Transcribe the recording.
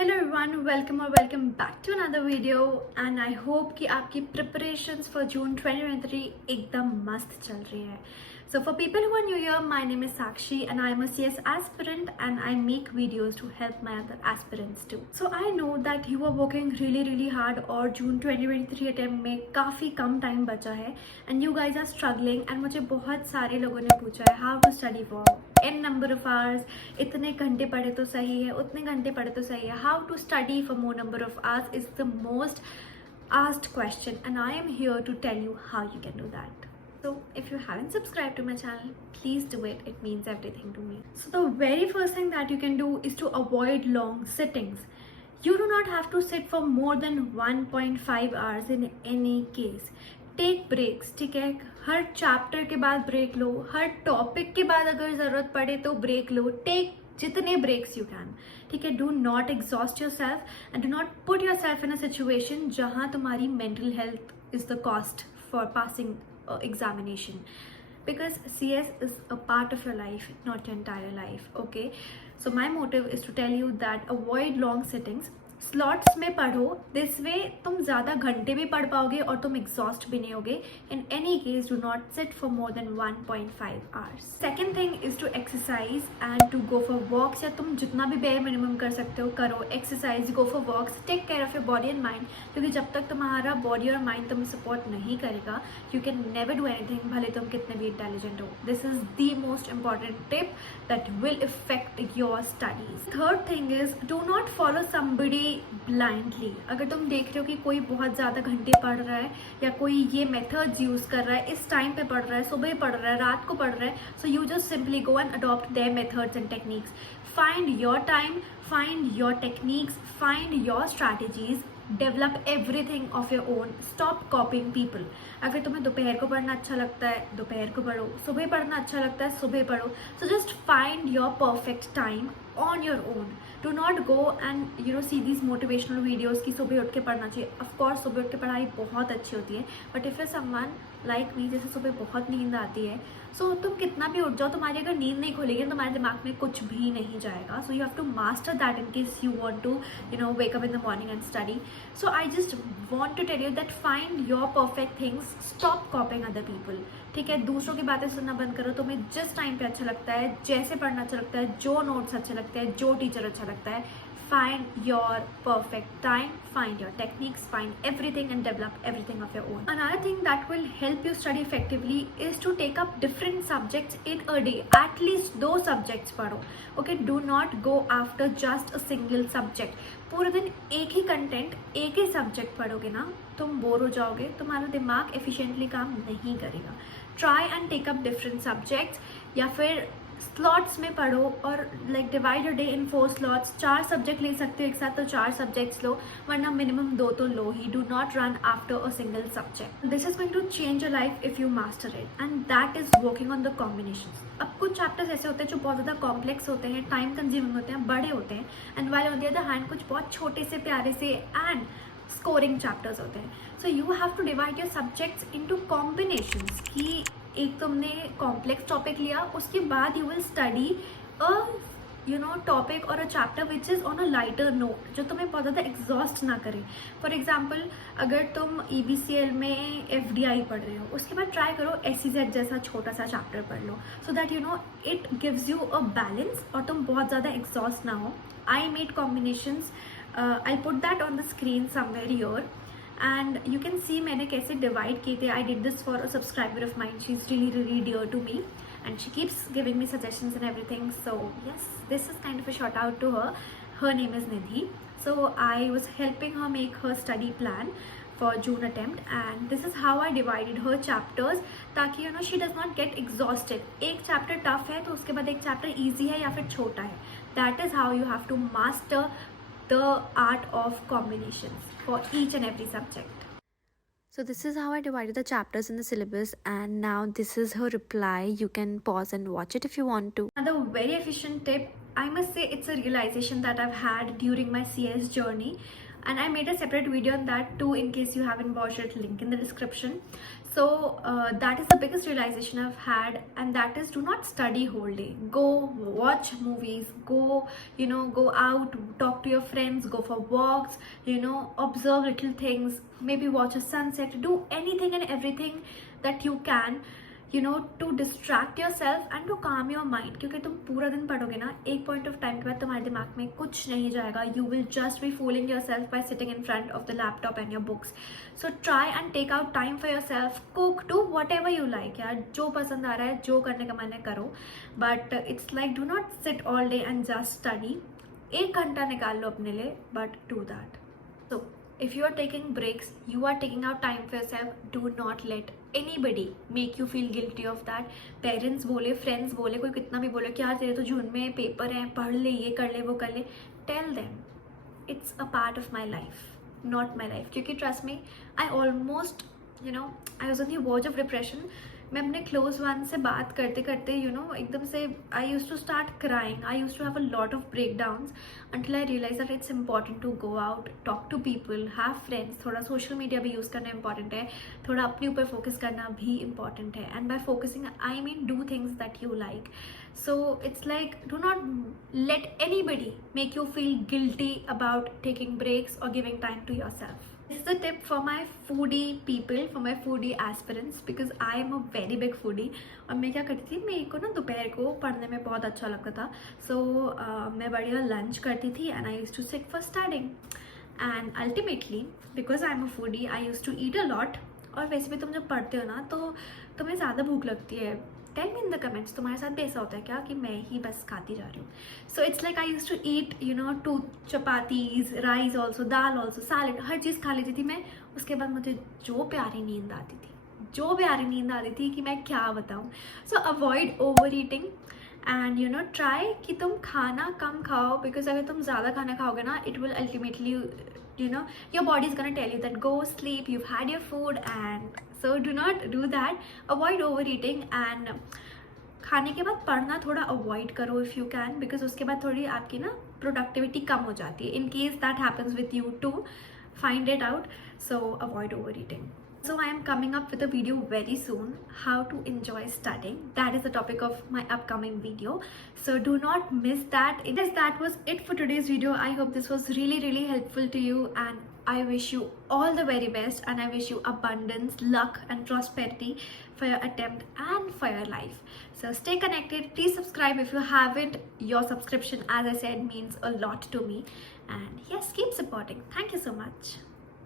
Hello everyone, welcome और welcome back to another video and I hope कि आपकी preparations for जून 2023 एकदम मस्त चल रही है. So for people who are new here, my name is Sakshi and I am a CS aspirant and I make videos to help my other aspirants too. So I know that you are working really hard और जून 2023 अटेम्प्ट में काफ़ी कम टाइम बचा है and you guys are struggling and मुझे बहुत सारे लोगों ने पूछा है how to study for n number of hours, इतने घंटे पढ़े तो सही है, उतने घंटे पढ़े तो सही है. How to study for more number of hours is the most asked question and I am here to tell you how you can do that. So if you haven't subscribed to my channel, please do it. It means everything to me. So the very first thing that you can do is to avoid long sittings. You do not have to sit for more than 1.5 hours in any case. Take breaks, ठीक है. हर चैप्टर के बाद ब्रेक लो, हर टॉपिक के बाद अगर ज़रूरत पड़े तो ब्रेक लो. टेक जितने ब्रेक्स यू कैन, ठीक है. Do not exhaust your self and do not put your self in a situation जहाँ तुम्हारी mental health is the cost for passing examination, because CS is a part of your life, not your entire life. Okay, so my motive is to tell you that avoid long sittings. Slots में पढ़ो. This way तुम ज़्यादा घंटे भी पढ़ पाओगे और तुम एग्जॉस्ट भी नहीं होगे. In any case do not sit for more than 1.5 hours. Second thing is to exercise and to go for walks. या तुम जितना भी बेयर मिनिमम कर सकते हो करो. Exercise, go for walks, take care of your body and mind. क्योंकि जब तक तुम्हारा बॉडी और माइंड तुम्हें सपोर्ट नहीं करेगा, you can never do anything, भले तुम कितने भी इंटेलिजेंट हो. This is the most important tip that will effect your studies. Third thing is do not follow somebody blindly. अगर तुम देख रहे हो कि कोई बहुत ज़्यादा घंटे पढ़ रहा है या कोई ये मेथड्स यूज़ कर रहा है, इस टाइम पे पढ़ रहा है, सुबह पढ़ रहा है, रात को पढ़ रहा है, so you just simply go and adopt their methods and techniques. Find your time, find your techniques, find your strategies. Develop everything of your own. Stop copying people. अगर तुम्हें दोपहर को पढ़ना अच्छा लगता है दोपहर को पढ़ो, सुबह पढ़ना अच्छा लगता है सुबह पढ़ो. So just find your perfect time on your own. Do not go and see these motivational videos की सुबह उठ के पढ़ना चाहिए. ऑफकोर्स सुबह उठ के पढ़ाई बहुत अच्छी होती है, but if you someone like me जैसे सुबह बहुत नींद आती है, सो तुम कितना भी उठ जाओ, तुम्हारी अगर नींद नहीं खुलेगी तो तुम्हारे दिमाग में कुछ भी नहीं जाएगा. So you have to master that in case you want to wake up in the morning and study. So I just want to tell you that find your perfect things. Stop copying other people. ठीक है, दूसरों की बातें सुनना बंद करो. तुम्हें जिस टाइम पे अच्छा लगता है, जैसे पढ़ना अच्छा लगता है, जो नोट्स अच्छे लगते हैं, जो टीचर अच्छा लगता है, find your perfect time, find your techniques, find everything and develop everything of your own. Another thing that will help you study effectively is to take up different subjects in a day. At least 2 subjects पढ़ो. Okay, do not go after just a single subject. पूरे दिन एक ही कंटेंट, एक ही सब्जेक्ट पढ़ोगे ना, तुम बोर हो जाओगे, तुम्हारा दिमाग एफिशिएंटली काम नहीं करेगा. Try and take up different subjects या फिर स्लॉट्स में पढ़ो और like divide your day in 4 slots. 4 subject ले सकते हो एक साथ तो 4 सब्जेक्ट्स लो, वरना मिनिमम 2 तो लो ही. Do not run after a single subject. This is going to change your life if you master it and that is working on the combinations. अब कुछ चैप्टर्स ऐसे होते हैं जो बहुत ज़्यादा कॉम्प्लेक्स होते हैं, टाइम कंज्यूमिंग होते हैं, बड़े होते हैं, and while on the other hand कुछ बहुत छोटे से प्यारे से एंड स्कोरिंग चैप्टर्स होते हैं. So you have to divide your subjects into combinations. कि एक तुमने कॉम्प्लेक्स टॉपिक लिया, उसके बाद you will study a topic और a chapter which is on a lighter note, जो तुम्हें बहुत ज़्यादा एग्जॉस्ट ना करे. फॉर एग्जाम्पल, अगर तुम EBCL में FDI पढ़ रहे हो, उसके बाद ट्राई करो SEZ जैसा छोटा सा चैप्टर पढ़ लो, so that it gives you a balance और तुम बहुत ज़्यादा एग्जॉस्ट ना हो. I made combinations. I put that on the screen somewhere here and you can see मैंने कैसे डिवाइड किए थे. I did this for a subscriber of mine. She's really dear to me and she keeps giving me suggestions and everything. So yes, this is kind of a shout out to her. Her name is Nidhi. So I was helping her make her study plan for June attempt and this is how I divided her chapters ताकि she does not get exhausted. एक chapter tough है तो उसके बाद एक chapter easy है या फिर छोटा है. That is how you have to master the art of combinations for each and every subject. So this is how I divided the chapters in the syllabus and now this is her reply. You can pause and watch it if you want to. Another very efficient tip, I must say it's a realization that I've had during my CS journey. and I made a separate video on that too, in case you haven't watched it, link in the description. So that is the biggest realization I've had, and that is, do not study whole day. Go watch movies, go, go out, talk to your friends, go for walks, observe little things, maybe watch a sunset, do anything and everything that you can, to distract yourself and to calm your mind. क्योंकि तुम पूरा दिन पढ़ोगे ना, एक point of time के बाद तुम्हारे दिमाग में कुछ नहीं जाएगा. You will just be fooling yourself by sitting in front of the laptop and your books. So try and take out time for yourself. Cook, do whatever you like. यार जो पसंद आ रहा है, जो करने का मन है करो. But it's like, do not sit all day and just study. 1 घंटा निकाल लो अपने लिए, but do that. So if you are taking breaks, you are taking out time for yourself. Do not let anybody make you feel guilty of that. Parents बोले, friends बोले, कोई कितना भी बोले कि यार तेरे तो जून में पेपर है, पढ़ ले, ये कर ले, वो कर ले. Tell them it's a part of my life, not my life. क्योंकि trust me, I almost, I was on the verge of depression. मैं अपने क्लोज वन से बात करते करते एकदम से I used to start crying. I used to have a lot of breakdowns until I realise that it's important to go out, talk to people, have friends. थोड़ा social media भी use करना important है, थोड़ा अपने ऊपर focus करना भी important है. And by focusing I mean do things that you like. So it's like, do not let anybody make you feel guilty about taking breaks or giving time to yourself. This is a tip for my foodie people, for my foodie aspirants, because I am a very big foodie. और मैं क्या करती थी, मेरे को ना दोपहर को पढ़ने में बहुत अच्छा लगता था. So मैं बढ़िया लंच करती थी and I used to sit for studying. And ultimately, because I am a foodie, I used to eat a lot. और वैसे भी तुम जब पढ़ते हो ना, तो तुम्हें ज़्यादा भूख लगती है. Tell me in the comments, तुम्हारे साथ भी ऐसा होता है क्या कि मैं ही बस खाती जा रही हूँ. So it's like I used to eat 2 chapatis, rice also, dal also, salad, हर चीज़ खा लेती थी मैं. उसके बाद मुझे जो प्यारी नींद आती थी कि मैं क्या बताऊँ. सो avoid over eating and try कि तुम खाना कम खाओ, बिकॉज अगर तुम ज़्यादा खाना खाओगे ना, it will ultimately your body is gonna tell you that go sleep, you've had your food. And so do not do that. Avoid overeating and खाने के बाद पढ़ना थोड़ा अवॉइड करो if you can, because उसके बाद थोड़ी आपकी ना प्रोडक्टिविटी कम हो जाती है. In case that happens with you too, find it out. So avoid overeating. So I am coming up with a video very soon, how to enjoy studying. That is the topic of my upcoming video. So do not miss that. That was it for today's video. I hope this was really helpful to you, and I wish you all the very best, and I wish you abundance, luck and prosperity for your attempt and for your life. So stay connected. Please subscribe if you haven't. Your subscription, as I said, means a lot to me. And yes, keep supporting. Thank you so much.